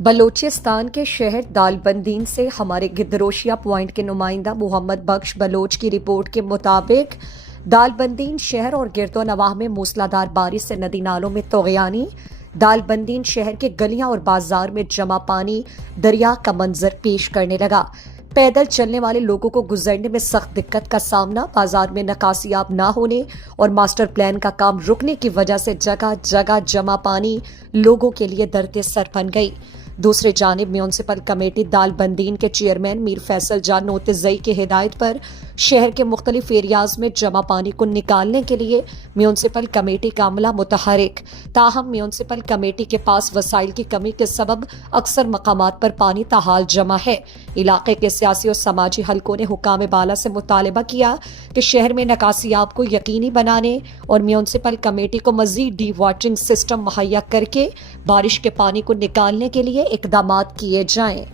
بلوچستان کے شہر دالبندین سے ہمارے گدروشیا پوائنٹ کے نمائندہ محمد بخش بلوچ کی رپورٹ کے مطابق دالبندین شہر اور گرد و نواح میں موسلادھار بارش سے ندی نالوں میں طغیانی، دالبندین شہر کے گلیاں اور بازار میں جمع پانی دریا کا منظر پیش کرنے لگا۔ پیدل چلنے والے لوگوں کو گزرنے میں سخت دقت کا سامنا، بازار میں نکاسیاب نہ ہونے اور ماسٹر پلان کا کام رکنے کی وجہ سے جگہ جگہ جمع پانی لوگوں کے لیے درد سر بن گئی۔ دوسری جانب میونسپل کمیٹی دالبندین کے چیئرمین میر فیصل جان نوتزئی کی ہدایت پر شہر کے مختلف ایریاز میں جمع پانی کو نکالنے کے لیے میونسپل کمیٹی کا عملہ متحرک، تاہم میونسپل کمیٹی کے پاس وسائل کی کمی کے سبب اکثر مقامات پر پانی تاحال جمع ہے۔ علاقے کے سیاسی اور سماجی حلقوں نے حکام بالا سے مطالبہ کیا کہ شہر میں نکاسیاب کو یقینی بنانے اور میونسپل کمیٹی کو مزید ڈی واٹرنگ سسٹم مہیا کر کے بارش کے پانی کو نکالنے کے لیے اقدامات کیے جائیں۔